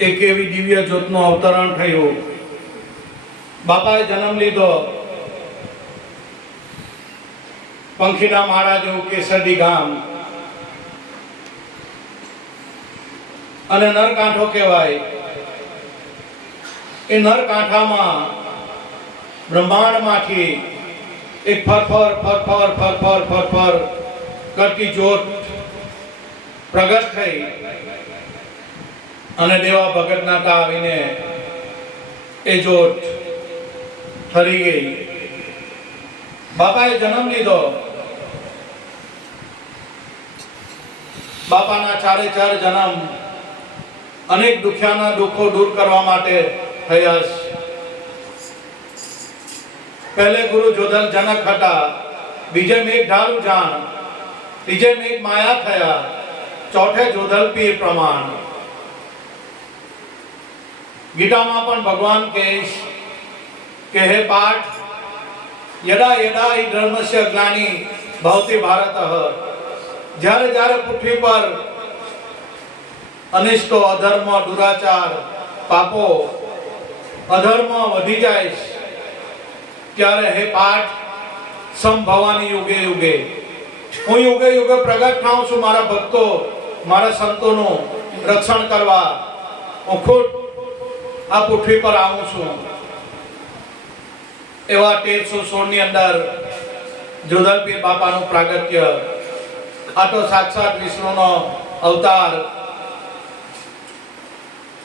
એક એવી દિવ્ય જ્યોતનું અવતરણ થયું. બાપાએ જન્મ લીધો પંખીના માળા જેવું કેસરડી ગામ, અને નરકાંઠો કહેવાય. એ નરકાંઠામાં બ્રહ્માંડમાંથી એક ફરફર ફરફર ફરફર ફરફર કરતી જ્યોત પ્રગટ થઈ અને દેવા ભગતના તા આવીને એ જ્યોત ઠરી ગઈ. બાપાએ જન્મ લીધો. બાપાના ચારે ચાર જન્મ અનેક દુખ્યાના દુઃખો દૂર કરવા માટે થયા છે. પહેલે ગુરુ જોધલ જનક હતા, બીજે મેઘ ઢાલુ જાણ, ત્રીજે મેઘ માયા થયા, ચોથે જોધલ પીર પ્રમાણ. ગીતામાં પણ ભગવાન કહે કે હે પાઠ, યદા યદા હિ ધર્મસ્ય ગ્લાનિ ભવતિ ભારતઃ, જ્યારે જ્યારે પૃથ્વી પર અનિષ્ટો, અધર્મ, દુરાચાર, પાપો, અધર્મ વધી જાય ત્યારે હે પાઠ, સંભવાની યુગે યુગે, હું યુગે યુગે પ્રગટ થાઉં છું મારા ભક્તો, મારા સંતોનું રક્ષણ કરવા. હું ખુદ આ પૃથ્વી પર આવું છું. એવા 1316 ની અંદર જોધલ પીર બાપાનું પ્રાગટ્ય. આ તો સાક્ષાત વિષ્ણુનો અવતાર.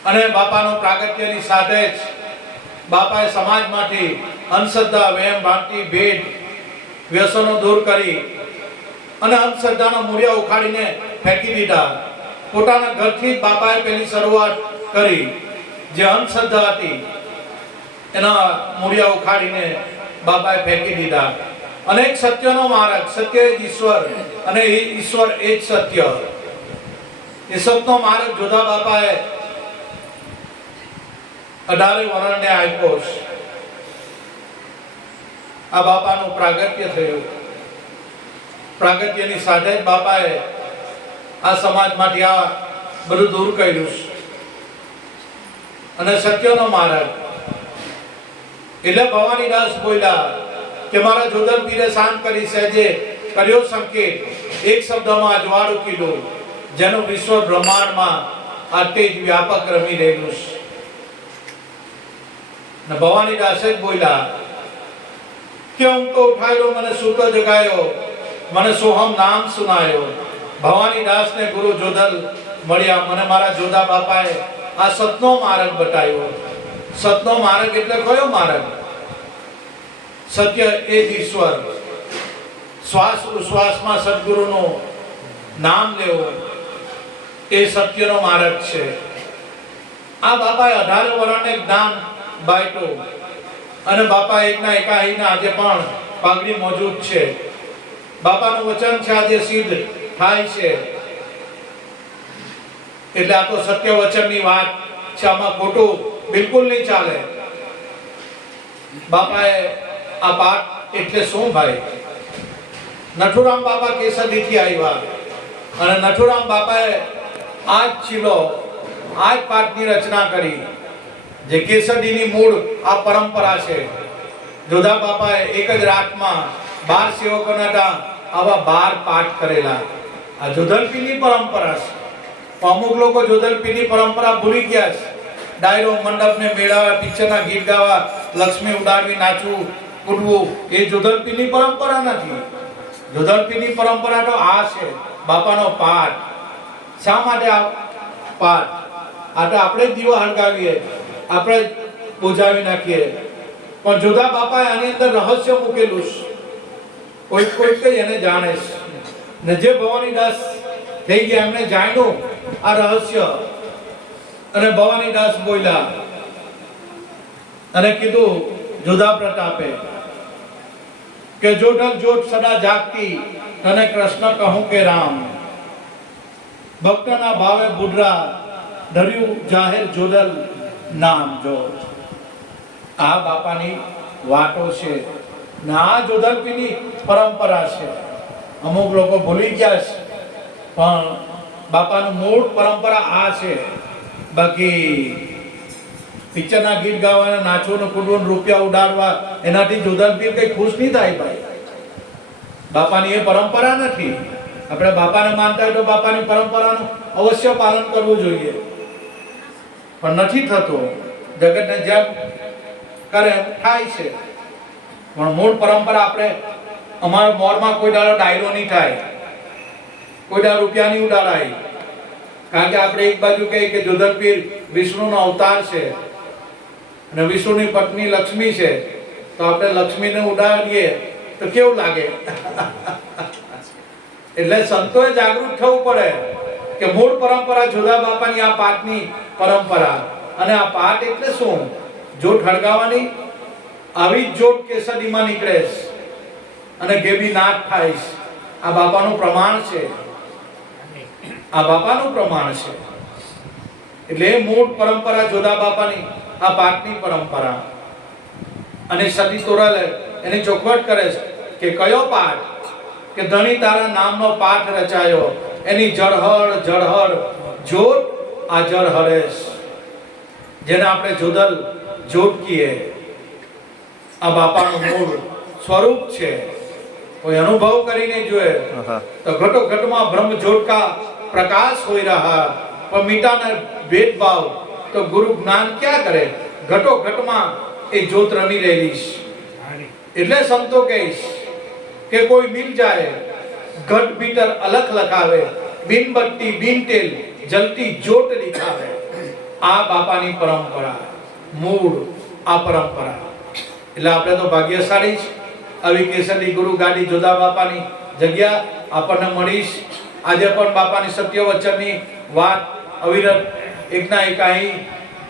અને બાપાનું પ્રાગટ્યની સાથે જ બાપાએ સમાજમાંથી અંધશ્રદ્ધા, વહેમ, ભ્રાંતિ, ભેદ, વ્યસનો દૂર કરી અને અંધશ્રદ્ધાનો મૂળિયા ઉખાડીને ફેંકી દીધા. પોતાના ઘરથી બાપાએ પેલી શરૂઆત કરી. જે અંધશ્રદ્ધા હતી એના મૂળિયા ઉખાડીને બાપાએ ફેંકી દીધા. અનેક સત્યનો માર્ગ, સત્ય એ જ ઈશ્વર અને ઈશ્વર એ જ સત્ય. એ સત્યનો માર્ગ જોધા બાપાએ 18 વર્ષને આપ્યો. આ બાપાનું પ્રાગટ્ય થયું. પ્રાગટ્યની સાથે જ બાપાએ આ સમાજમાંથી આ બધું દૂર કર્યું અને સત્યનો માર્ગ. એટલે ભવાનીદાસ બોલ્યા કે મારા જોધલ પીરે શાંત કરી સહેજે કર્યો સંકેત, એક શબ્દમાં અજવાળું કીધું, જેનું વિશ્વ બ્રહ્માંડમાં આ તેજ વ્યાપક રમી રહેલું છે. ને ભવાનીદાસે જ બોલ્યા કે હું તો ઉઠાયો, મને સૂતો જગાયો, મને સોહમ નામ સુનાયો. ભવાનીદાસને ગુરુ જોધલ મળ્યા. મને મારા જોધા બાપાએ આ સતનો માર્ગ બતાવ્યો. સતનો માર્ગ એટલે કયો માર્ગ? સત્ય એ જ ઈશ્વર. શ્વાસ ઉશ્વાસમાં સદગુરુનું નામ લેવું એ સત્યનો માર્ગ છે. આ બાપાએ 18 વર્ષને જ્ઞાન બાંટ્યું અને બાપા એકના એકાહીના આજે પણ પાઘડી મોજૂદ છે. બાપાનું વચન છે આજે સિદ્ધ થાય છે. એટલે આ તો સત્ય વચનની વાત છે, આમાં ખોટું બિલકુલ નહીં ચાલે. બાપાએ આ પાઠ એટલે શું ભાઈ? નથુરામ બાપા કેસરડીથી આવ્યા અને નથુરામ બાપાએ આ જ ચીલો, આ જ પાઠની રચના કરી. જે કેસરડીની મૂળ આ પરંપરા છે. જોધા બાપાએ એક જ રાતમાં 12 સેવકોના આવા 12 પાઠ કરેલા. આ જોધલપીરની પરંપરા છે. અમુક લોકો જોધલપીરની પરંપરા ભૂલી ગયા છે. ડાયરો, મંડપને મેળાવા, પિક્ચરના ગીત ગાવા, લક્ષ્મી ઉડાડવી, નાચવું, કૂદવું એ જોધલપીરની પરંપરા નથી. જોધલપીરની પરંપરા તો આ છે, બાપાનો પાઠ. શા માટે આ પાઠ? આ તો આપણે જ દીવો હળગાવીએ, આપણે બોજાવી નાખીએ, પણ જોધા બાપાએ આની અંદર રહસ્ય મૂકેલું છે. કોઈ જ એને જાણે છે. ને જે ભવાનીદાસ થઈ ગયા એમને જાણ્યું આ રહસ્ય. અને ભવાનીદાસ બોલ્યા અને કીધું જોધા પ્રતાપે કે જોધલ જોત સદા જાગતી, તને કૃષ્ણ કહું કે રામ, ભક્તના ભાવે બુડરા ધર્યું જાહેર જોધલ નામ જોત. આ બાપાની વાતો છે ને આ જોધલપીની પરંપરા છે. અમુક લોકો ભૂલી ગયા છે, પણ બાપાનું મૂળ પરંપરા આ છે. બાકી પિક્ચરના ગીત ગાવાના, નાચવાનું, કૂદવાનું, રૂપિયા ઉડાડવા, એનાથી જોધલ પીર કઈ ખુશ નહીં થાય ભાઈ. બાપાની એ પરંપરા નથી. આપણે બાપાને માનતા હોય તો બાપાની પરંપરાનું અવશ્ય પાલન કરવું જોઈએ, પણ નથી થતું. જગતને જેમ કરે એમ થાય છે, પણ મૂળ પરંપરા આપણે અમારા મોરમાં કોઈ દાડો ડાયરો નહીં થાય, કોઈ દાડો રૂપિયા નહીં ઉડાડાય. કારણ કે આપણે એક બાજુ કહીએ કે જોધલ પીર વિષ્ણુનો અવતાર છે અને વિષ્ણુની પત્ની લક્ષ્મી છે, તો આપણે લક્ષ્મીને ઉડાડીએ તો કેવું લાગે? એટલે સંતોએ જાગૃત થવું પડે કે મૂળ પરંપરા જોધા બાપાની આ પાઠની પરંપરા. અને આ પાઠ એટલે શું? જોત હળગાવાની, આવી જ જોત કેસરીમાં નીકળે અને ગેબી નાક થાય. આ બાપાનું પ્રમાણ છે, આ બાપાનું પ્રમાણ છે. એટલે મૂળ પરંપરા જોધા બાપાની આ પાઠની પરંપરા. અને સતી તોરલ એની ચોખવટ કરે છે કે કયો પાઠ? કે ધણી તારા નામનો પાઠ રચાયો, એની જળહળ જળહળ જોત આ જળ હરેશ. જેને આપણે જોધલ જોત કહીએ, આ બાપાનું મૂળ સ્વરૂપ છે. કોઈ અનુભવ કરીને જોયે તો ઘટો ઘટમાં બ્રહ્મ જ્યોત કા પ્રકાશ હોય रहा, पर मीठा न भेदभाव तो गुरु ज्ञान क्या करे? घटो घटમાં એ જ્યોત રમી રહેલી છે. એટલે સંતો કહે કે કોઈ મિલ જાય, ઘટ ભીતર અલખ લખાવે, બિન બત્તી બિન તેલ જલતી જ્યોત દિખાવે. આ બાપાની પરંપરા, મૂળ આ પરંપરા. એટલે આપણે તો ભાગ્યશાળી છે, આવી કેસરી ગુરુ ગાડી જોધા બાપાની જગ્યા આપણને મળી. આજે પણ બાપાની સત્ય વચનની વાત અવિરત એકના એક અહીં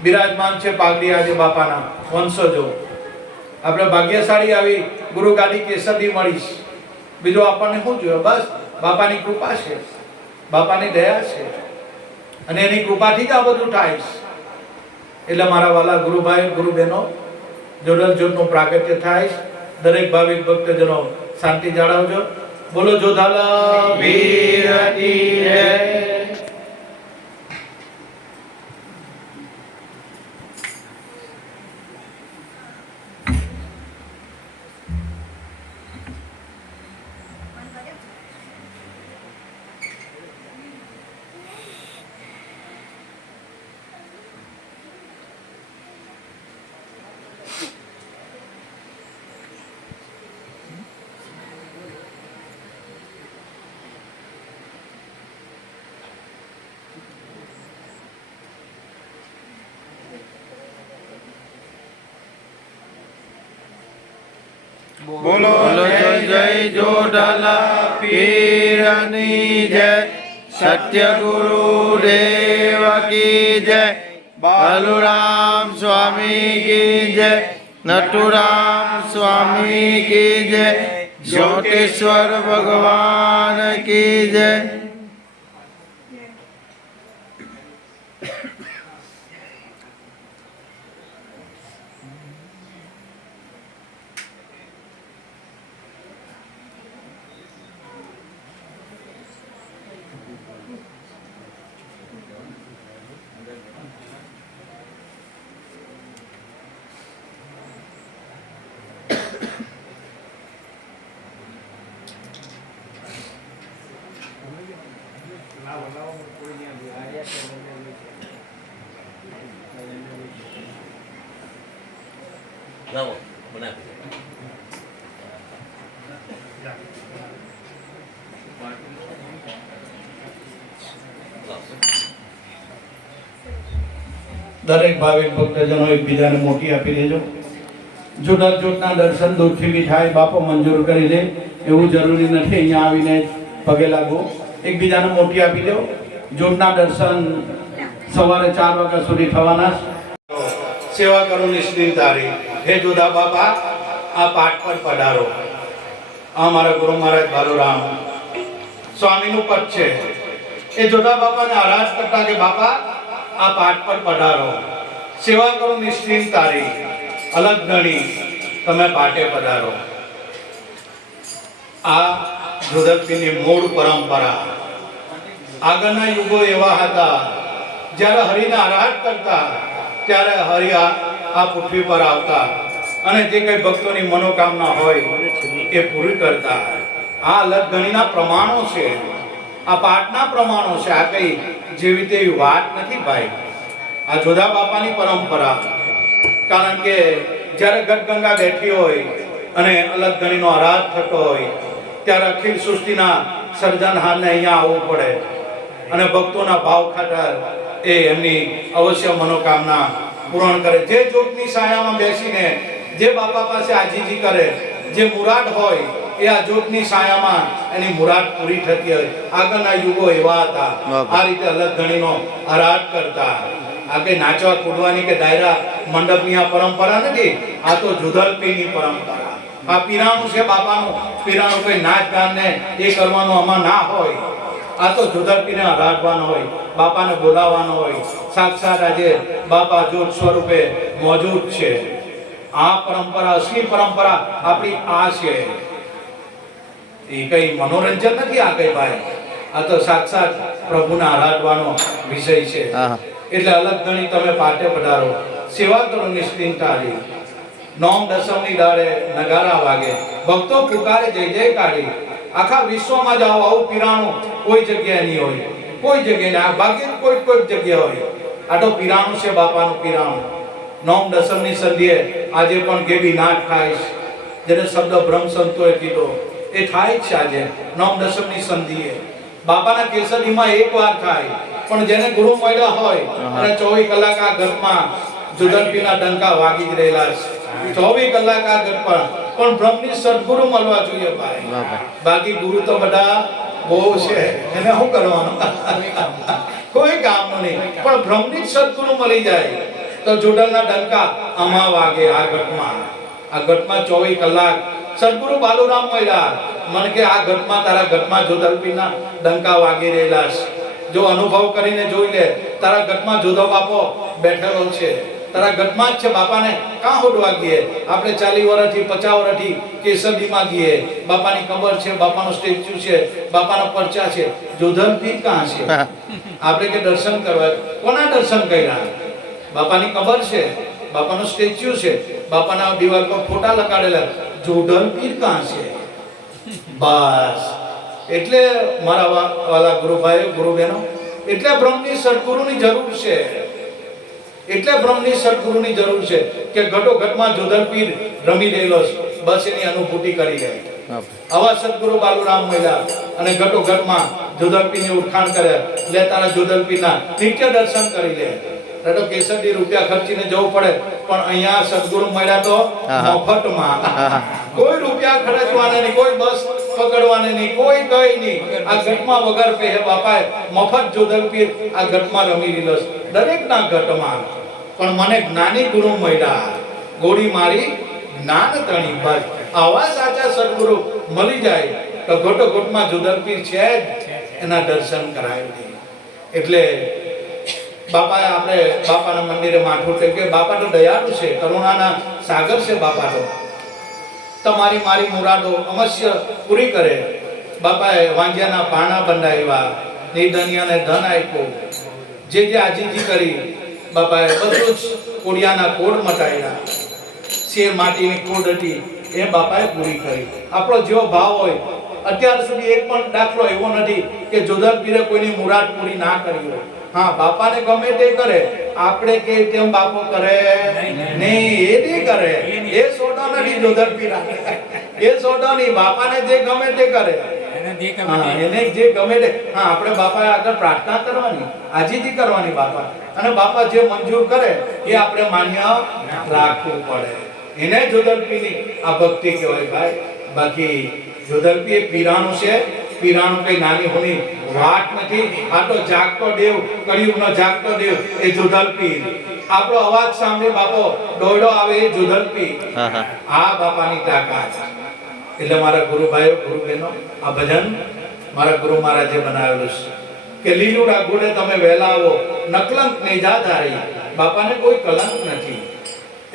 બિરાજમાન છે. પાઘડી આજે બાપાના વંશજો. આપણે ભાગ્યશાળી આવી ગુરુ ગાડી કેસરી મળી. બીજું આપણને શું જોઈએ? બસ બાપાની કૃપા છે, બાપાની દયા છે, અને એની કૃપાથી જ આ બધું થાય છે. એટલે મારા વાલા ગુરુભાઈ ગુરુ બહેનો, જોડલ જોતનું પ્રાગટ્ય થાય. દરેક ભાવિક ભક્તજનો શાંતિ જાળવજો. બોલો જોધાલા પીર કી જય. બોલો જય જય જોધાલા પીરની જય, સત્ય ગુરુ દેવ કી જય, બાલુરામ સ્વામી કી જય, નટુરામ સ્વામી કી જય, જ્યોતિશ્વર ભગવાન કી જય. લાવો બનાવી દરેક ભાવિક ભક્તજનો એકબીજાને મોટી આપી દેજો. જોધલ જોતના દર્શન દૂરથી બી થાય, બાપો મંજૂર કરી દે એવું જરૂરી નથી અહીંયા આવીને પગે લાગો. એકબીજાને મોટી આપી દો. જોતના દર્શન સવારે 4 વાગ્યા સુધી થવાના. સેવા કરો નિષ્ઠિર તારી. હે જોધા બાપા, આ પાઠ પર પધારો. આ મારા ગુરુ મહારાજ બાલુરામ સ્વામીનું પદ છે. એ જોધા બાપાને આરાધ કરતા કે બાપા આ પાઠ પર પધારો, સેવા કરો નિષ્ઠિર તારી. અલગ ગણી તમે પાઠે પધારો. આ જોધકની મૂળ પરંપરા. આગળના યુગો એવા હતા જ્યારે હરિને આરાધ કરતા ત્યારે હરિ આ પૃથ્વી પર આવતા અને જે કઈ ભક્તોની મનોકામના હોય એ પૂરી કરતા. આ અલગ ગણીના પ્રમાણો છે, આ પાઠના પ્રમાણો છે. આ કઈ જેવી તેવી વાત નથી ભાઈ. આ જોધા બાપાની પરંપરા. કારણ કે જ્યારે ગઢગંગા બેઠી હોય અને અલગ ગણીનો આરાધ થતો હોય ત્યારે અખિલ સૃષ્ટિના સર્જનહારને અહીંયા આવવું પડે અને ભક્તોના ભાવ ખાતર એ એમની અવશ્ય મનોકામના પૂર્ણ કરે. જે જોતની છાયામાં બેસીને જે બાપા પાસે આજીજી કરે, જે મુરાદ હોય એ આ જોતની છાયામાં એની મુરાદ પૂરી થતી હોય. આગળના યુગો એવા હતા, આ રીતે અલગ ગણીનો આરાધ કરતા. આ કઈ નાચવા કૂદવાની કે દાયરા મંડપની આ પરંપરા નથી. આ તો જુદલપીની પરંપરા. આ પીરાણું છે બાપાનું. પીરાણું કઈ નાચ ગાન ને એ કરવાનું આમાં ના હોય. આ તો જુદલપીને આરાધવાનો હોય, બાપાને બોલાવવાનો હોય. સાક્ષાત આજે બાપા જોત સ્વરૂપે મોજૂદ છે. આ પરંપરા, અસલી પરંપરા આપણી આ છે. એ કઈ મનોરંજન નથી. આ કઈ ભાઈ, આ તો સાક્ષાત પ્રભુને આરાધવાનો વિષય છે. એટલે અલગ ગણી તમે પાટે પધારો, સેવા કરો નિશ્ચિંતારી. નોમ દસમની દાડે નગારા વાગે, ભક્તો પુકારે જય જયકારી. આખા વિશ્વમાં જાઓ આવું પીરાણું કોઈ જગ્યાએ નહીં હોય, કોઈ જગ્યાએ નહીં. બાકી કોઈ જગ્યા હોય. આ તો પીરાણું છે, બાપાનું પીરાણું. નોમ દસમની સંધ્યે આજે પણ કેવી નાટ થાય છે, જેને શબ્દ બ્રહ્મ સંતોએ કીધો એ થાય છે. આજે નોમ દસમની સંધ્યે બાપાના કેસરીમાં એક વાર થાય, પણ જેને ગુરુ મળ્યા હોય અને 24 કલાક આ ઘરમાં જુદલપીના ડંકા વાગી જ રહેલા છે. 24 કલાક આ ઘર પણ બ્રહ્મની સદગુરુ મળવા જોઈએ ભાઈ. બાકી ગુરુ તો બધા બહુ છે, એને શું કરવાનું, કોઈ કામનું નહીં. પણ બ્રહ્મની સદગુરુ મળી જાય તો જુડલના ડંકા આમાં વાગે. આ ઘટમાં 24 કલાક સદગુરુ બાલુરામ મળ્યા. મને કે આ ઘટમાં તારા ઘટમાં જુદલપીના ડંકા વાગી રહેલા છે. જો અનુભવ કરીને જોઈ લે, તારા ઘટમાં જોધો બાપો બેઠેલો છે, તારા ઘટમાં જ છે. બાપાને કાં હોડવા ગઈએ આપણે? 40 વર્ષથી 50 વર્ષથી કેસરીમાં ગઈએ, બાપાની કબર છે, બાપાનો સ્ટેચ્યુ છે, બાપાના પરચા છે. જોધલપીર કાં છે? આપણે કે દર્શન કરવા. કોના દર્શન કર્યા? બાપાની કબર છે, બાપાનો સ્ટેચ્યુ છે, બાપાના દિવાલ પર ફોટા લગાડેલા. જોધલપીર કાં છે? બસ. એટલે મારા વાલા ગુરુભાઈઓ, ગુરુ બહેનો, એટલે બ્રહ્મની સદગુરુની જરૂર છે. એટલે બ્રહ્મની સદગુરુની જરૂર છે કે ઘટો ઘટમાં જોધલપીર રમી રહેલો છે, બસ એની અનુભૂતિ કરી લે. આવા સદગુરુ બાલુરામ મળ્યા અને ઘટો ઘટમાં જોધલપીરની ઉઠાણ કરે. લે તારા જોધલપીરના નિત્ય દર્શન કરી લે. તો કેસરી રૂપિયા ખર્ચીને જવું પડે, પણ અહીંયા સદગુરુ મળ્યા તો મફતમાં. કોઈ રૂપિયા ખર્ચવાના નહીં, કોઈ બસ પકડવાને નહીં, કોઈ કઈ નહીં. આ ઘટમાં વગર પે બાપાએ મફત જોધલપીર આ ઘટમાં રમી લીધો છે, દરેકના ઘટમાં. પણ મને જ્ઞાની ગુરુ મળ્યા, ગોળી મારી જ્ઞાન તણી. બસ આવા સાચા સદગુરુ મળી જાય તો ઘટો ઘટમાં જોધલપીર છે જ, એના દર્શન કરાવી દે. એટલે બાપાએ આપણે બાપાના મંદિરે માથું ટેકે. બાપા તો દયાળુ છે, કરુણાના સાગર છે. બાપા તો તમારી મારી મુરાદો અવશ્ય પૂરી કરે. બાપાએ વાંજિયાના પારણા બંધાવ્યા, નિર્ધનિયાને ધન આપ્યું, જે આજીજી કરી બાપાએ બધું જ. કોડિયાના કોડ મટાડ્યા, શેર માટીની કોડ હતી એ બાપાએ પૂરી કરી. આપણો જેવો ભાવ હોય, અત્યાર સુધી એક પણ દાખલો એવો નથી કે જોધલપીરે કોઈની મુરાદ પૂરી ના કરી હોય. હા, બાપાને ગમે તે કરે, આપણે કે તેમ બાપો કરે નહીં, એ નહીં કરે. એ સોડા નથી જોધલપીર, એ સોડા નહીં. બાપાને જે ગમે તે કરે, એને જે ગમે તે. હા, આપણે બાપા આગળ પ્રાર્થના કરવાની, આજીજી કરવાની બાપા, અને બાપા જે મંજૂર કરે એ આપણે માન્ય રાખવું પડે. એને જોધલપીની આ ભક્તિ કહેવાય ભાઈ. બાકી જોધલપી એક પીરાણું છે. પીરાણું કઈ નાની હોની વાત નથી. આ તો જાગતો દેવ, કળિયુગનો જાગતો દેવ એ જોધલપીર. આપણો અવાજ સાંભળી બાપો દોડો આવે એ જોધલપીર. આ બાપાની તાકાત. એટલે મારા ગુરુ ભાઈઓ, ગુરુ બહેનો, આ ભજન મારા ગુરુ મહારાજે બનાવેલું છે કે લીલુડા ગુડે તમે વહેલા આવો, નકલંક નિજાધારી. બાપાને કોઈ કલંક નથી.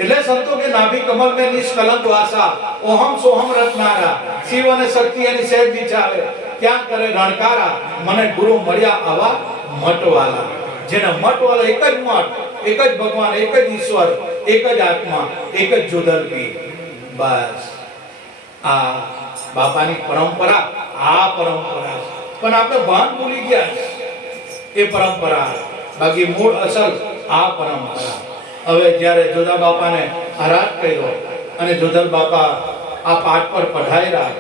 એટલે સંતો કે નાભી કમલ મે નિષ્કલંક વાસા, ઓહમ સોહમ રત્નારા. શિવ અને શક્તિ એની સહેજ વિચારે, ક્યાં કરે રણકારા. મને ગુરુ મળ્યા આવા મટવાલા. જેને મઠ વાળો એક જ મઠ, એક જ ભગવાન, એક જ ઈશ્વર, એક જ આત્મા, એક જ જોધરપી. બસ આ બાપાની પરંપરા, આ પરંપરા છે. પણ આપણે ભાન ભૂલી ગયા એ પરંપરા, બાકી મૂળ અસલ આ પરંપરા. હવે જ્યારે જોધા બાપાને આરાધ કર્યો અને જોધર બાપા આ પાઠ પર પઢાયરા,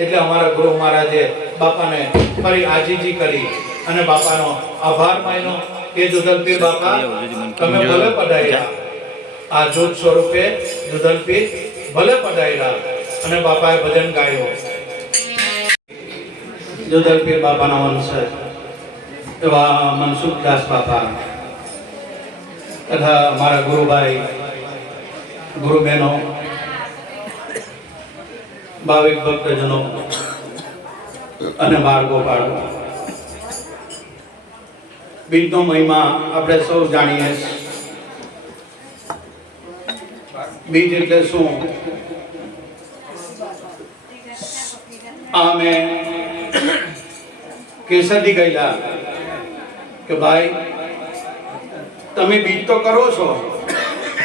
એટલે અમારા ગુરુ મહારાજે બાપાને ફરી આજીજી કરી અને બાપાનો આભાર માન્યો કે જોધર પીર બાપા તમે ભલે પઢાયરા, આ જોત સ્વરૂપે જોધર પીર ભલે પઢાયરા. અને બાપાએ ભજન ગાયો. જોધર પીર બાપાના વંશજ એવા મનસુખદાસ બાપા તથા મારા ગુરુભાઈ, ગુરુબહેનો, ભાવિક ભક્તજનો અને બાળકો બાળકો, બીજનો મહિમા આપણે સૌ જાણીએ. બીજ એટલે શું? અમે કેસરથી ગયેલા કે ભાઈ તમે બીજ તો કરો છો,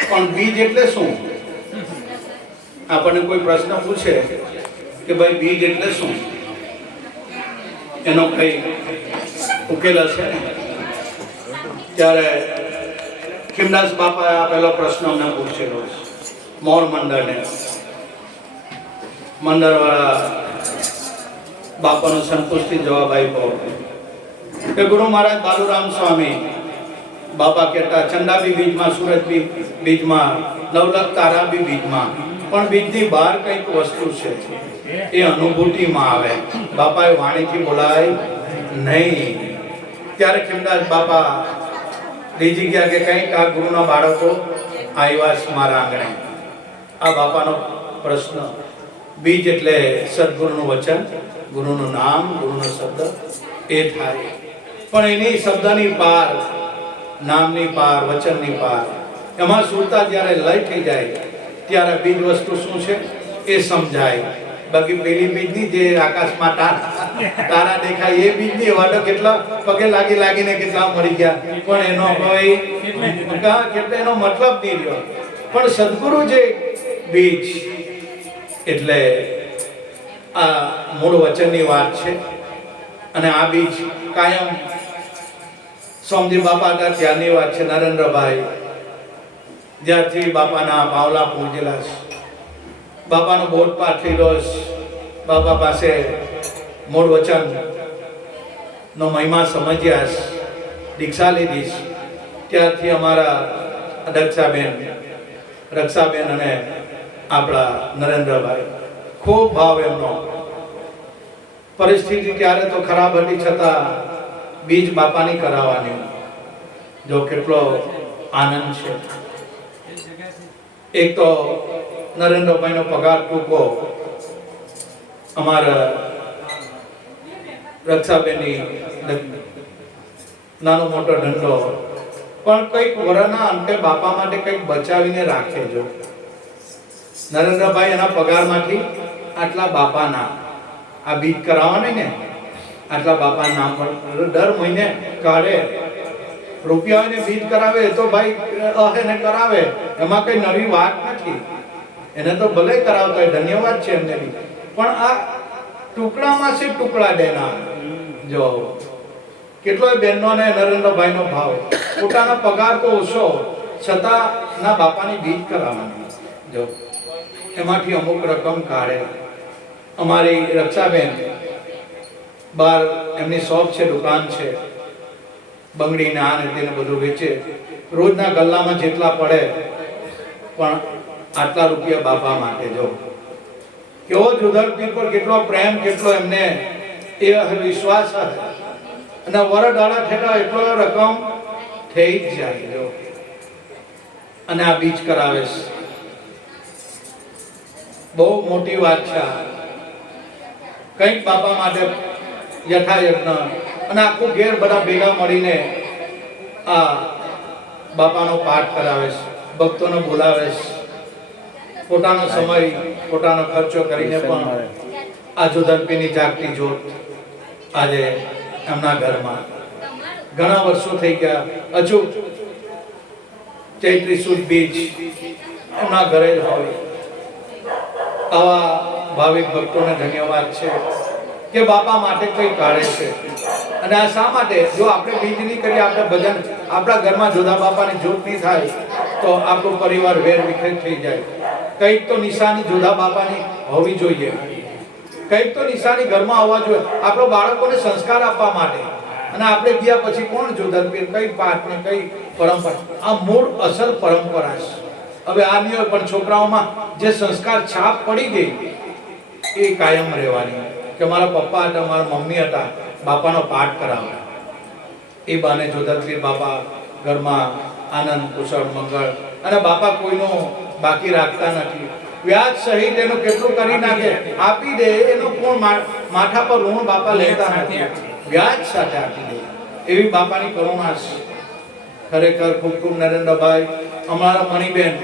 પણ બીજ એટલે શું? આપણને કોઈ પ્રશ્ન પૂછે કે ભાઈ બીજ એટલે શું, એનો કઈ ઉકેલ હશે ને? ત્યારે ખીમદાસ બાપાએ આ પહેલો પ્રશ્ન અમને પૂછેલો છે. મોર મંડળને મંડળવાળા બાપાનો સંતુષ્ટિ જવાબ આપ્યો કે ગુરુ મહારાજ બાલુરામ સ્વામી બાપા કહેતા ચંદાબી બીજમાં, સુરત બીજમાં, નવલખ તારાબી બીજમાં, પણ બીજની બહાર કંઈક વસ્તુ છે, એ અનુભૂતિમાં આવે. બાપાએ વાણીથી બોલાય નહીં. ત્યારે ખીમદાસ બાપા રીજી ગયા કે કંઈક આ ગુરુના બાળકો આવ્યા છે મારા આંગણે. આ બાપાનો પ્રશ્ન. બીજ એટલે સદગુરુનું વચન, ગુરુનું નામ, ગુરુનો શબ્દ એ થાય. પણ એની શબ્દની પાર, નામની પાર, વચનની પાર, એમાં સુરતા જ્યારે લય થઈ જાય ત્યારે બીજ વસ્તુ શું છે એ સમજાય. બાકી પેલી બીજની જે આકાશમાં તારા દેખાય એ બીજની વાડો કેટલા પગે લાગીને કેટલા મરી ગયા, પણ એનો કોઈ એનો મતલબ નહીં રહ્યો. પણ સદગુરુ જે બીજ એટલે આ મૂળ વચનની વાત છે. અને આ બીજ કાયમ સોમજી બાપા હતા ત્યારની વાત છે. નરેન્દ્રભાઈ જ્યારથી બાપાના પાવલા પૂજેલા છે, બાપાનો બોધ પાઠ લીધો છે, બાપા પાસે મૂળ વચન નો મહિમા સમજ્યા છે, દીક્ષા લીધી છે, ત્યારથી અમારા રક્ષાબેન અને આપણા નરેન્દ્રભાઈ ખૂબ ભાવ એમનો. પરિસ્થિતિ ત્યારે તો ખરાબ હતી, છતાં બીજ બાપાની કરાવવાની. જો કેટલો આનંદ છે. એક તો નરેન્દ્રભાઈનો પગાર ટૂંકો, અમારા રક્ષાબેનની નાનો મોટો ધંધો, પણ કંઈક વરના અંતે બાપા માટે કંઈક બચાવીને રાખે. જો નરેન્દ્રભાઈ એના પગારમાંથી આટલા બાપાના આ બીજ કરાવવાની ને આટલા બાપા નામ પર દર મહિને કાઢે. રૂપિયાને બીજ કરાવે તો ભાઈ એને કરાવે, એમાં કઈ નવી વાત નથી. એને તો ભલે કરાવતા હોય, ધન્યવાદ છે એમને બી. પણ આ ટુકડામાં છે ટુકડા દેના. જો કેટલોય બહેનોને નરેન્દ્રભાઈનો ભાવ, પોતાના પગાર તો ઓછો છતાં ના બાપાની બીજ કરાવવાની. જો એમાંથી અમુક રકમ કાઢે. અમારી રક્ષાબેન બાર એમની શોપ છે, દુકાન છે, બંગડી ને આ ને તેને બધું વેચે. રોજના ગલ્લામાં જેટલા પડે, પણ આટલા રૂપિયા બાપા માટે. જો કેવો જોધર પીર પર કેટલો પ્રેમ, કેટલો એમને એ વિશ્વાસ હતો. અને વરડાળા થતા એટલો રકમ થઈ જ જાય. જો અને આ બીજ કરાવે છે, બહુ મોટી વાત છે. કંઈક બાપા માટે યથાયજ્ઞ અને આખું ઘેર બધા ભેગા મળીને આ બાપાનો પાઠ કરાવે છે, ભક્તોને બોલાવે છે. પોતાનો સમય, પોતાનો ખર્ચો કરીને પણ આ જોધરપીરની જાગતી જોત આજે એમના ઘરમાં ઘણા વર્ષો થઈ ગયા. અચૂક ચૈત્રી સુદ બીજ એમના ઘરે જ હોય. આવા ભાવિક ભક્તોને ધન્યવાદ છે કે બાપા માટે કંઈ કાઢે છે. અને આ શા માટે? જો આપણે બીજ નહીં કરીએ, આપણે ભજન આપણા ઘરમાં જોધા બાપાની જોત નહીં થાય તો આપણો પરિવાર વેર વિખેર થઈ જાય. કંઈક તો નિશાની જોધા બાપાની હોવી જોઈએ, કંઈક તો નિશાની ઘરમાં હોવા જોઈએ, આપણો બાળકોને સંસ્કાર આપવા માટે. અને આપણે ગયા પછી કોણ જોધા પીર, કઈ પાઠ ને કઈ પરંપરા? આ મૂળ અસલ પરંપરા છે. હવે આ નહીં હોય પણ છોકરાઓમાં જે સંસ્કાર છાપ પડી ગઈ એ કાયમ રહેવાની. કે મારા પપ્પા હતા, મારા મમ્મી હતા, બાપાનો પાઠ કરાવે. એ બાને જોધતવીર બાપા ઘરમાં આનંદ કુશળ મંગળ. અને બાપા કોઈનું બાકી રાખતા નથી. વ્યાજ સહિત એનું કેટલું કરી નાખે, આપી દે, એનું કોણ માથા પર ઋણ બાપા લેતા નથી, વ્યાજ સાથે આપી દે. એવી બાપાની કરુણા છે. ખરેખર ખૂબ ખૂબ નરેન્દ્રભાઈ, અમારા મણિબેન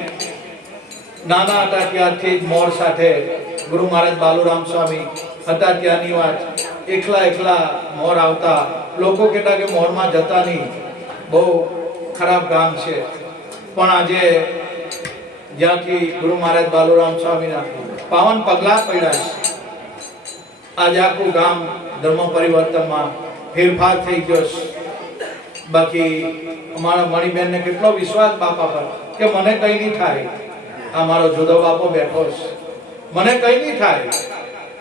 નાના હતા ત્યારથી જ મોર સાથે ગુરુ મહારાજ બાલુરામ સ્વામી હતા ત્યાંની વાત. એકલા મોર આવતા, લોકો કહેતા કે મોરમાં જતા નહીં, બહુ ખરાબ ગામ છે. પણ આજે જ્યાંથી ગુરુ મહારાજ બાલુરામ સ્વામીના પાવન પગલા પડ્યા છે, આજે આખું ગામ ધર્મ પરિવર્તનમાં ફેરફાર થઈ ગયો છે. બાકી અમારા મણિબેનને કેટલો વિશ્વાસ બાપા પર કે મને કંઈ નહીં થાય. આ મારો જુદો બાપો બેઠો છે, મને કંઈ નહીં થાય.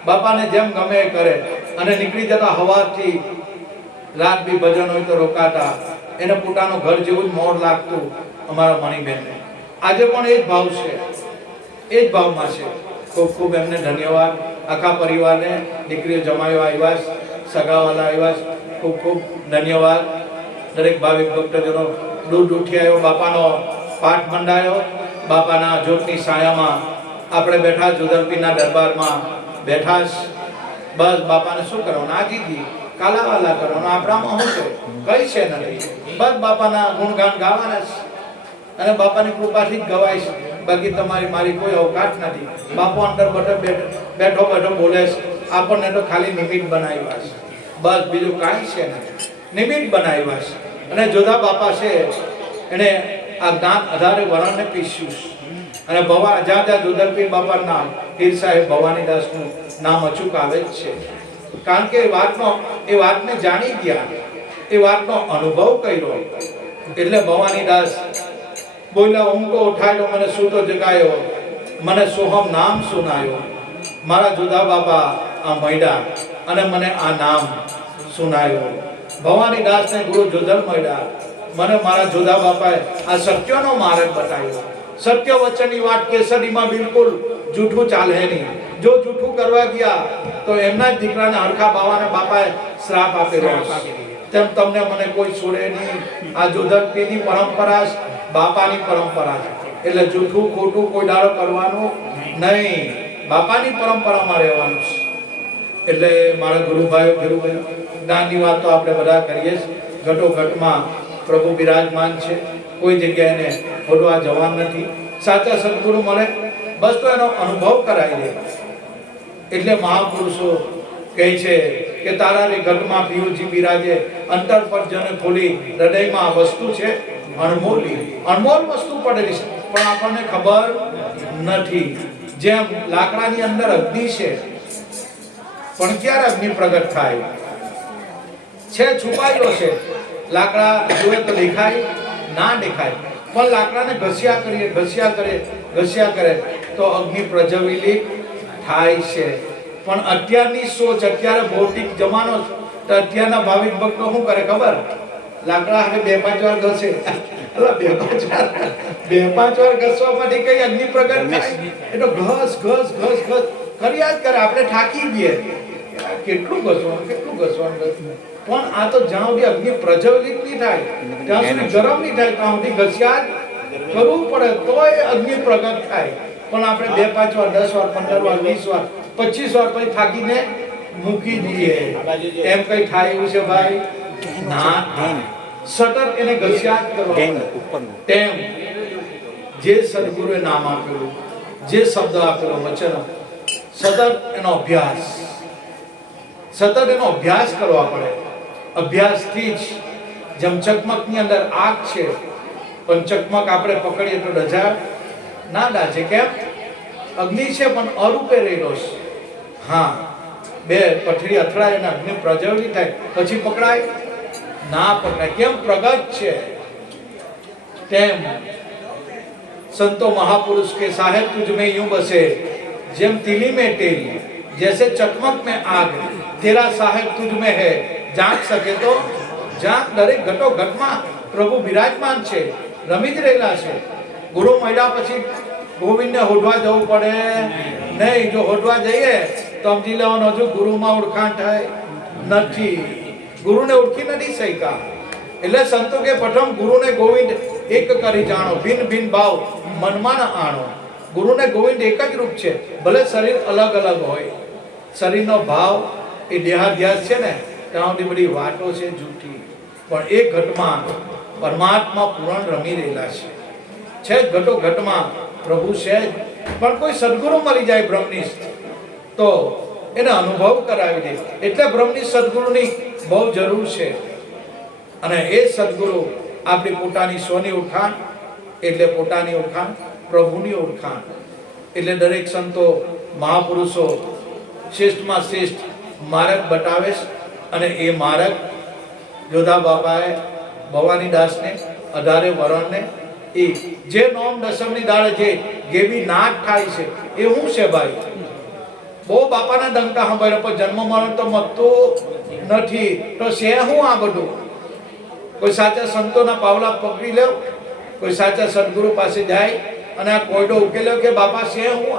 બાપાને જેમ ગમે એ કરે. અને નીકળી જતા હવારથી રાત બી ભજન હોય તો રોકાતા. એને પોતાનું ઘર જેવું જ મોડ લાગતું અમારા મણિબેનને. આજે પણ એ જ ભાવ છે, એ જ ભાવમાં છે. ખૂબ ખૂબ એમને ધન્યવાદ. આખા પરિવારને, દીકરીઓ જમાયો આવ્યા, સગાવાલા આવ્યા, ખૂબ ખૂબ ધન્યવાદ. દરેક ભાવિક ભક્તજનો દૂર ઉઠી આવ્યો, બાપાનો પાઠ મંડાયો. બાપાના જ્યોતની છાયામાં આપણે બેઠા, જોધરપીરના દરબારમાં બેઠા. બસ બાપાને શું કરવાનું? આજીથી કાલાવાલા કરવાનું. આપણામાં શું છે? કઈ છે નથી. બસ બાપાના ગુણગાન ગાવાના છે અને બાપાની કૃપાથી જ ગવાય છે. બાકી તમારી મારી કોઈ અવકાશ નથી. બાપુ અંદર બેઠો બેઠો બોલે છે. આપણને તો ખાલી નિમિત્ત બનાવ્યા છે, બસ બીજું કાંઈ છે નથી. નિમિત્ત બનાવ્યા છે. અને જોધા બાપા છે એને આ જ્ઞાન 18 વરણને પીસ્યું છે. અને જ્યાં જોધરપીર બાપા નામ, પીર સાહેબ ભવાનીદાસનું નામ અચૂક આવે જ છે. કારણ કે એ વાતને જાણી ગયા, એ વાતનો અનુભવ કર્યો. એટલે ભવાનીદાસ બોલ્યા, ઊંઘતો ઉઠાયો, મને સૂતો જગાયો, મને સોહમ નામ સુનાયો. મારા જોધા બાપા આ મળ્યા અને મને આ નામ સુનાયો. ભવાનીદાસને ગુરુ જોધર મળ્યા, મને મારા જોધા બાપાએ આ સત્યનો માર્ગ બતાવ્યો. સત્ય વચનની વાત કેસરીમાં બિલકુલ જૂઠું ચાલે નહીં. જો જૂઠું કરવા ગયા તો એમના જ દીકરાને હરખા બાવાને બાપાએ શ્રાપ આપેલો. તેમ તમને મને કોઈ છોડે નહીં. આ જોધરપીરની પરંપરા, બાપાની પરંપરા છે. એટલે જૂઠું ખોટું કોઈ દાડો કરવાનું નહીં, બાપાની પરંપરામાં રહેવાનું છે. એટલે મારા ગુરુભાઈઓ ગુરુભાઈઓ જ્ઞાનની વાત તો આપણે બધા કરીએ છીએ. ઘટોઘટમાં પ્રભુ બિરાજમાન છે. કોઈ જગ્યાએ એને ખોટવા જવાન નથી. સાચા સદગુરુ મળે બસ તો એનો અનુભવ કરાવી દે. એટલે મહાપુરુષો કહે છે કે તારા રે ઘટમાં પિયુજી બિરાજે, અંતર પર જને ખોલી, હૃદયમાં વસ્તુ છે અણમોલી. અણમોલ વસ્તુ પડેલી છે પણ આપણને ખબર નથી. જેમ લાકડાની અંદર અગ્નિ છે પણ ક્યારે અગ્નિ પ્રગટ થાય છે? છુપાયેલો છે. લાકડા જોઈએ તો દેખાય ના દેખાય, પણ લાકડાને ઘસ્યા કરે તો અગ્નિ પ્રજ્વલિત થાય છે. પણ અત્યારની સોચ, અત્યારે ભૌતિક જમાનો તો અત્યારના ભાવિક ભક્તો શું કરે ખબર? લાકડા હવે 2-5 વાર ઘસે. એટલે 2-5 વાર ઘસવા માટે કઈ અગ્નિ પ્રગટ થાય? એ તો ઘસ કર્યા જ કરે. આપણે થાકી જઈએ, કેટલું ઘસવાનું. પણ આ તો જ્યાં સુધી અગ્નિ પ્રજ્વલિત નહીં થાય, ત્યાં સુધી ગરમ નહીં થાય, ત્યાં સુધી ઘસ્યા કરવું પડે તોય અગ્નિ પ્રગટ થાય. પણ આપણે 2-5 વાર, 10 વાર, 15 વાર, 20 વાર, 25 વાર પછી થાકીને મૂકી દઈએ. એમ કઈ થાય એવું છે ભાઈ? ના. સતત એને ઘસ્યા જ કરવા. તેમ જે સદગુરુએ નામ આપેલું, જે શબ્દ આપેલો, વચન, સતત એનો અભ્યાસ કરવા પડે. અભ્યાસથી જ જેમ ચકમકની અંદર આગ છે, પણ ચકમક આપણે પકડીએ તો ડજા ના દાજે. કેમ? અગ્નિ છે પણ અરૂપે રહેલો છે. હા, બે પથરી અથડાય અને અગ્નિ પ્રજ્વલિત થાય પછી પકડાય? ના પકડાય. કેમ? પ્રગટ છે. તેમ संतो महापुरुष के साहेब तुझ में यूं बसे, जेम तिली में तेल, जैसे चकमक में आग, तेरा साहेब तुझ में है, जाग सके तो जाग. દરેક ઘટો ઘટમાં પ્રભુ બિરાજમાન છે, રમી જ રહેલા છે. ગુરુ મળ્યા પછી ગોવિંદને હોડવા જવું પડે નહીં. જો હોડવા જઈએ તો સમજી લેવાનું હજુ ગુરુમાં ઓળખાણ થાય નથી, ગુરુને ઓળખી નથી શક્યા. એટલે સંતો કે પ્રથમ ગુરુને ગોવિંદ એક કરી જાણો, ભિન્ન ભિન્ન ભાવ મનમાં ન આણો. ગુરુને ગોવિંદ એક જ રૂપ છે, ભલે શરીર અલગ અલગ હોય. શરીરનો ભાવ એ દેહાધ્યાસ છે ને, ત્યાં સુધી બધી વાતો છે જૂઠી. પણ એક ઘટમાં પરમાત્મા પૂરણ રમી રહેલા છે જ ઘટો ઘટમાં પ્રભુ છે જ. પણ કોઈ સદગુરુ મળી જાય બ્રહ્મનિષ્ઠ તો એને અનુભવ કરાવી દે. એટલે બ્રહ્મનિષ્ઠ સદગુરુની બહુ જરૂર છે. અને એ સદગુરુ આપણી પોતાની સ્વની ઓળખાણ, એટલે પોતાની ઓળખાણ પ્રભુની ઓળખાણ. એટલે દરેક સંતો મહાપુરુષો શ્રેષ્ઠમાં શ્રેષ્ઠ માર્ગ બતાવે છે. અને એ માર્ગ જોધા બાપાએ ભવાનીદાસને 18 વરણને એ જે નોમ દસમની દાડે જે ગેવી નાટ થાય છે એ શું છે ભાઈ? બહુ બાપાના ડંકા સાંભળ્યો પણ જન્મ મરણ તો મતું નથી, તો છે શું આ બધું? કોઈ સાચા સંતોના પાવલા પકડી લો, કોઈ સાચા સદગુરુ પાસે જાય અને આ કોયડો ઉકેલ્યો કે બાપા છે હું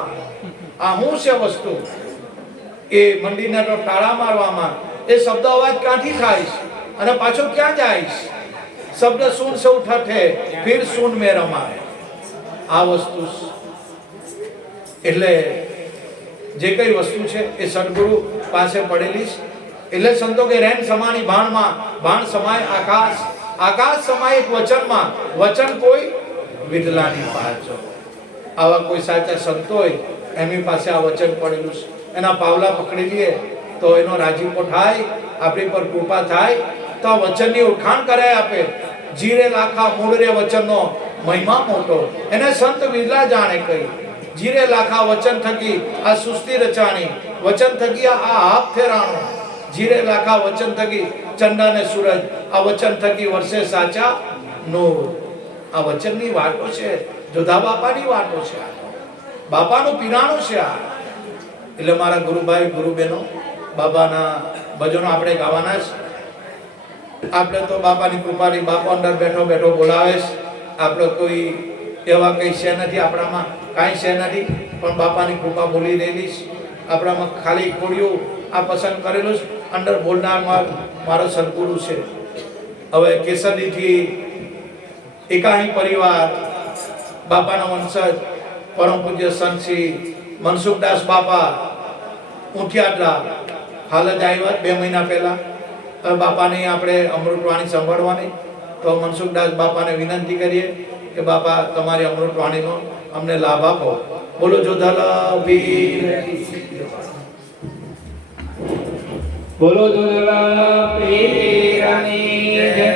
આ શું છે વસ્તુ? એ મંદિરના તો તાળા મારવામાં એ શબ્દ અવાજ ક્યાંથી થાય છે અને પાછો ક્યાં જાય છે? શબ્દ સુન સે ઉઠા થે ફિર સુન મે રમાય. આ વસ્તુ એટલે જે કઈ વસ્તુ છે એ સદગુરુ પાસે પડેલી છે. એટલે સંતો કે રેન સમાની ભાણમાં, ભાણ સમાય આકાશ, આકાશ સમાય એક વચનમાં, વચન કોઈ વિદલાની પાછો. આવા કોઈ સાચા સંતો હોય એમની પાસે આ વચન પડેલું છે, એના પાવલા પકડી લઈએ તો એનો રાજીપો થાય, આપણી પર કૃપા થાય. તો આ વચનની ઓળખાણ કરાય આપે. જીરે લાખા મૂળ રે વચનનો મહિમા મોટો, એને સંત વિરલા જાણે કઈ. જીરે લાખા વચન થકી આ સૃષ્ટિ રચાણી, વચન થકી આ હાથ ફેરાણો. જીરે લાખા વચન થકી ચંદ્ર ને સૂરજ, આ વચન થકી વર્ષે સાચા નૂર. આ વચનની વાતો છે, જોધા બાપાની વાતો છે, બાપાનું પીરાણું છે આ. એટલે મારા ગુરુભાઈ ગુરુબેનો, બાબાના ભજનો આપણે ગાવાના છે. આપણે તો બાપાની કૃપાથી બાપો અંદર બેઠો બેઠો બોલાવે છે. આપણે કોઈ એવા કંઈ છે નથી, આપણામાં કાંઈ છે નથી, પણ બાપાની કૃપા બોલી રહેલી છે. આપણામાં ખાલી કોડિયું આ પસંદ કરેલું છે. અંદર બોલનાર મારો સદગુરુ છે. હવે કેસરીથી એકાહી પરિવાર, બાપાનો વંશજ પરમ પૂજ્ય સંત શ્રી મનસુખદાસ બાપા ઉઠિયાદરા હાલ જ આવ્યા 2 મહિના પહેલા. હવે બાપાની આપણે અમૃતવાણી સાંભળવાની, તો મનસુખદાસ બાપાને વિનંતી કરીએ કે બાપા તમારી અમૃતવાણીનો અમને લાભ આપો. બોલો જોધાલા પીર, બોલો જોધાલા પીરની જય.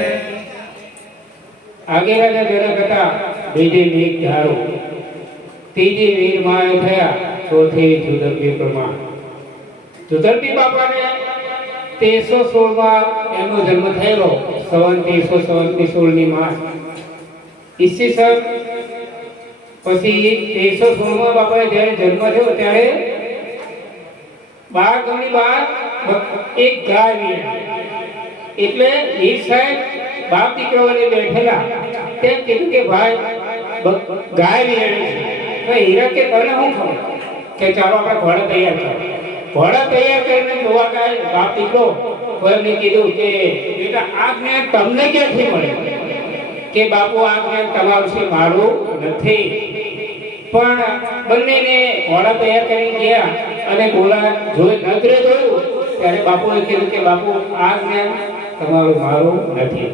આગે રાજા જનક હતા, બીજે મેઘ ધારો, ત્રીજી વીર માય થયા, ચોથી જુદરપી પ્રમાણ. જુદરપી બાપાને 1316 એમનો જન્મ થયેલો, સંવત 1316 ની માસ ઈસવીસન. પછી 1316 બાપાએ જ્યારે જન્મ થયો ત્યારે 12 ગણી બાદ એક ગાય વીણી. એટલે વીર સાહેબ બાપ દીકરાઓને બેઠેલા તેમ કીધું કે ભાઈ ગાય વીણી છે. હીરા કે તને શું ખબર કે ચાલો આપણે ઘોડા તૈયાર કરો. ઘોડા તૈયાર કરીને જોવા ગયા બાપ દીકરો. કોઈને કીધું કે બેટા આ જ્ઞાન તમને ક્યાંથી મળે? કે બાપુ આ જ્ઞાન તમારું છે, મારું નથી. પણ બંનેને ઘોડા તૈયાર કરીને ગયા અને બોલા જોઈ નજરે જોયું ત્યારે બાપુએ કીધું કે બાપુ આ જ્ઞાન તમારું મારું નથી.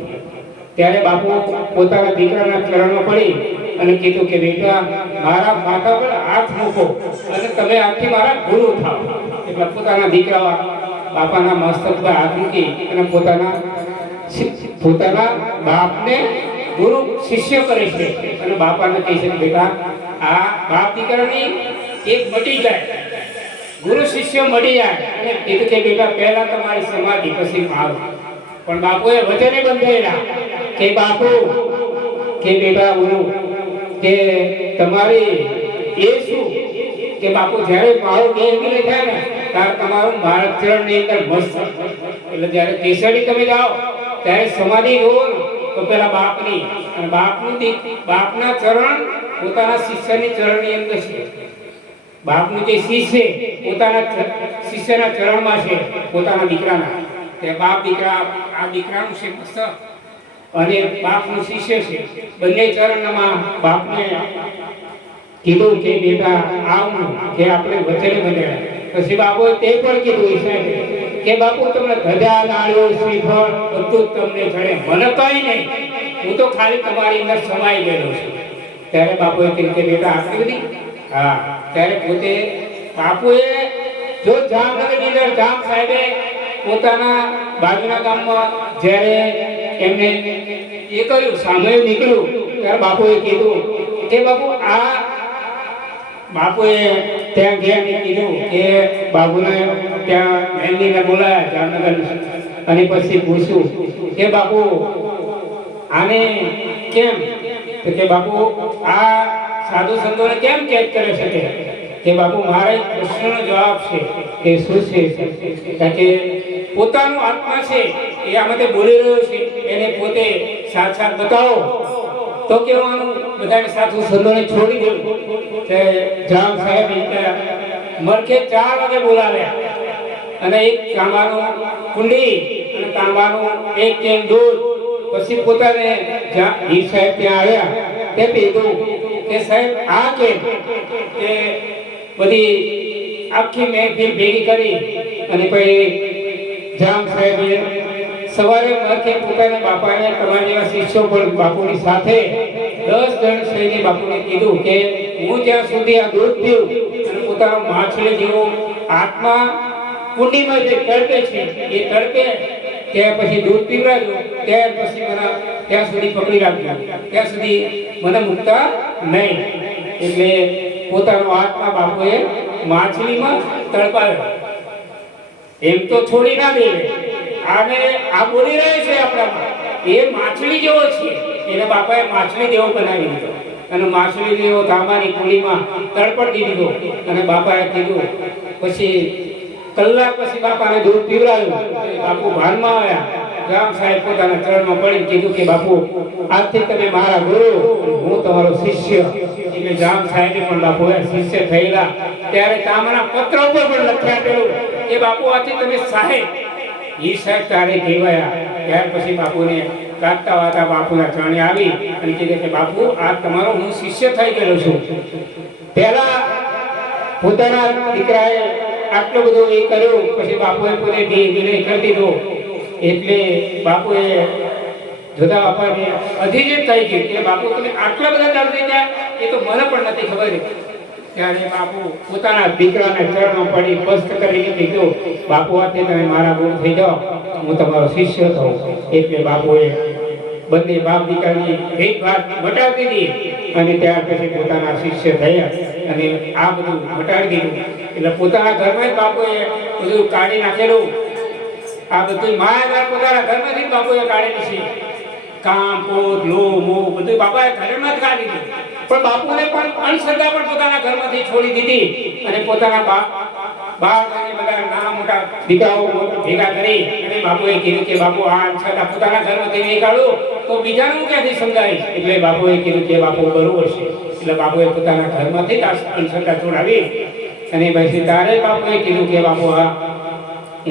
ત્યારે બાપુ પોતાના દીકરાના ચરણમાં પડી અને કીધું કે બેટા મારા માથા પર હાથ મૂકો અને તમે આજથી મારા ગુરુ થાઓ. એટલે પોતાના દીકરા બાપાના મસ્તક પર હાથ મૂકી અને પોતાના પોતાના બાપને ગુરુ શિષ્ય કરે છે અને બાપાને કહે છે બેટા આ બાપ દીકરાની એક મટી જાય, ગુરુ શિષ્ય મળી જાય અને કીધું કે બેટા પહેલા તમારી સમાધિ પછી મારો. પણ બાપુએ વચને બંધાયેલા કે બાપુ કે બેટા ગુરુ કે તમારી એ શું કે બાપુ જ્યારે મારો દેહ વિલય થાય ને ત્યારે તમારું મારા ચરણની અંદર મસ્ત, એટલે જ્યારે કેસરી તમે જાઓ ત્યારે સમાધિ જુઓ ને તો પેલા બાપની અને બાપના ચરણ પોતાના શિષ્યની ચરણની અંદર છે. બાપનું જે શિષ્ય પોતાના શિષ્યના ચરણમાં છે, પોતાના દીકરાના. તે બાપ દીકરા આ દીકરાનું છે મસ્તક અને બાપનું શિષ્ય છે, બંને ચરણમાં બાપને કીધું કે બેટા આવું કે આપણે વચને બંધાયા. પછી બાપુએ તે પણ કીધું કે બાપુ તમને ધજા નાળિયો શ્રીફળ બધું જ તમને જડે, મને કઈ નહીં, હું તો ખાલી તમારી અંદર સમાઈ ગયેલો છું. ત્યારે બાપુએ કીધું કે બેટા આટલી બધી, હા. ત્યારે પોતે બાપુએ જો જામનગરની અંદર જામ સાહેબે પોતાના બાજુના ગામમાં જ્યારે એમને એ કર્યું સામે નીકળ્યું ત્યારે બાપુએ કીધું કે બાપુ આ બાપુએ ત્યાં ગયા કીધું કે બાપુને ત્યાં મહેંદીને બોલાયા જામનગર અને પછી પૂછ્યું કે બાપુ આને કેમ, તો કે બાપુ આ સાધુ સંતોને કેમ કેદ કરે છે કે બાપુ મારા એક પ્રશ્નનો જવાબ છે કે શું છે, કારણ કે પોતાનો આત્મા છે એ આમાં બોલી રહ્યો છે એને પોતે સાક્ષાત બતાવો તો કેવાનું બધાને સાધુ સંતોને છોડી દેવું. તે જામ સાહેબ મરકે 4 વાગે બોલાવ્યા અને એક તાંબાનું કુંડી અને તાંબાનું એક કેન દૂધ, પછી પોતાને ઈ સાહેબ ત્યાં આવ્યા તે પીધું કે સાહેબ આ કેમ કે બધી આખી મહેફિલ ભેગી કરી અને પછી જામ સાહેબે સવારે મરકે પોતાના બાપાને તમારા જેવા શિષ્યો પણ બાપુની સાથે 10 જણ થઈને બાપુને કીધું કે હું જ્યાં સુધી આ દૂધ પીઉં અને પોતાનો માછલી જેવો આત્મા કુંડીમાં જે તડપે છે એ તડપે ત્યાં પછી દૂધ પીવડાવ્યું ત્યાર પછી મને ત્યાં સુધી પકડી રાખ્યું, ત્યાં સુધી મને મુકતા નહીં. એટલે પોતાનો આત્મા બાપુએ માછલીમાં તડપાવ્યો. એમ તો છોડી ના દે, આને આ બોલી રહે છે આપણામાં એ માછલી જેવો છે, એને બાપાએ માછલી જેવો બનાવી દીધો અને માછલી જેવો તાંબાની કુંડીમાં તડપડી દીધો. અને બાપાએ કીધું પછી કલાક પછી બાપાને દૂધ પીવડાવ્યું. બાપુ ભાનમાં આવ્યા, રામ સાહેબ પોતાના ચરણમાં પડી કીધું કે બાપુ આજથી તમે મારા ગુરુ, હું તમારો શિષ્ય. એટલે રામ સાહેબે પણ બાપુએ શિષ્ય થયેલા ત્યારે તાંબાના પત્ર ઉપર પણ લખ્યા પેલું કે બાપુ આજથી તમે સાહેબ. ઈ સાહેબ તારે કહેવાયા. ત્યાર પછી બાપુને કાઢતા વાતા બાપુના ચરણે આવી અને કીધું કે બાપુ આ તમારો હું શિષ્ય થઈ ગયો છું. પહેલા પોતાના દીકરાએ આટલું બધું એ કર્યું, પછી બાપુએ પોતે વિનય કરી દીધો. એટલે બાપુએ જુદા બાપાને અધિજિત થઈ ગયું કે બાપુ તમે આટલા બધા દર્દી ગયા એ તો મને પણ નથી ખબર. ત્યારે બાપુ પોતાના દીકરાને ચરણો પડી સ્પષ્ટ કરીને કીધું બાપુ આથી તમે મારા ગુરુ થઈ જાઓ, હું તમારો શિષ્ય થઉં. એટલે બાપુએ બંને બાપ દીકરાની એક વાત મટાવી દીધી અને ત્યાર પછી પોતાના શિષ્ય થયા અને આ બધું મટાડી દીધું. એટલે પોતાના ઘરમાં જ બાપુએ બધું કાઢી નાખેલું. આ બધું માયા પોતાના ઘરમાંથી જ બાપુએ કાઢેલી છે. કામ ક્રોધ લોભ મોહ બધું બાપાએ ઘરમાં જ કાઢી દીધું. પણ બાપુને પણ અંધશ્રદ્ધા પણ પોતાના ઘરમાંથી છોડી દીધી અને પોતાના બાળ અને બધા નાના મોટા દીકરાઓ ભેગા કરી અને બાપુએ કીધું કે બાપુ આ અંધશ્રદ્ધા પોતાના ઘરમાંથી નહીં કાઢો તો બીજાનું ક્યાંથી સમજાય. એટલે બાપુએ કીધું કે બાપુ બરોબર છે. એટલે બાપુએ પોતાના ઘરમાંથી જ અંધશ્રદ્ધા છોડાવી અને પછી તારે બાપુએ કીધું કે બાપુ આ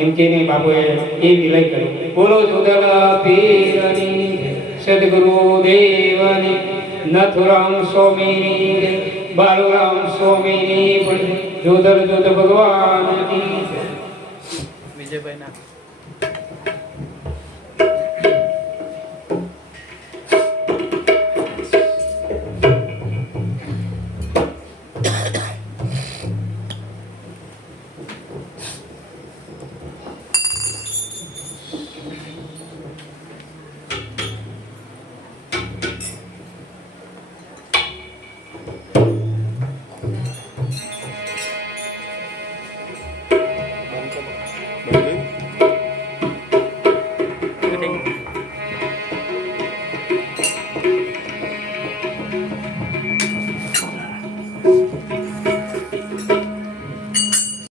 એમ કે નહીં. બાપુએ એ વિલય કર્યું. બોલો જોધલા પીરની સદગુરુ દેવની, નથુરામ સ્વામીની, બાલુરામ સ્વામીની, જોધર જોધ ભગવાનની. વિજયભાઈ ના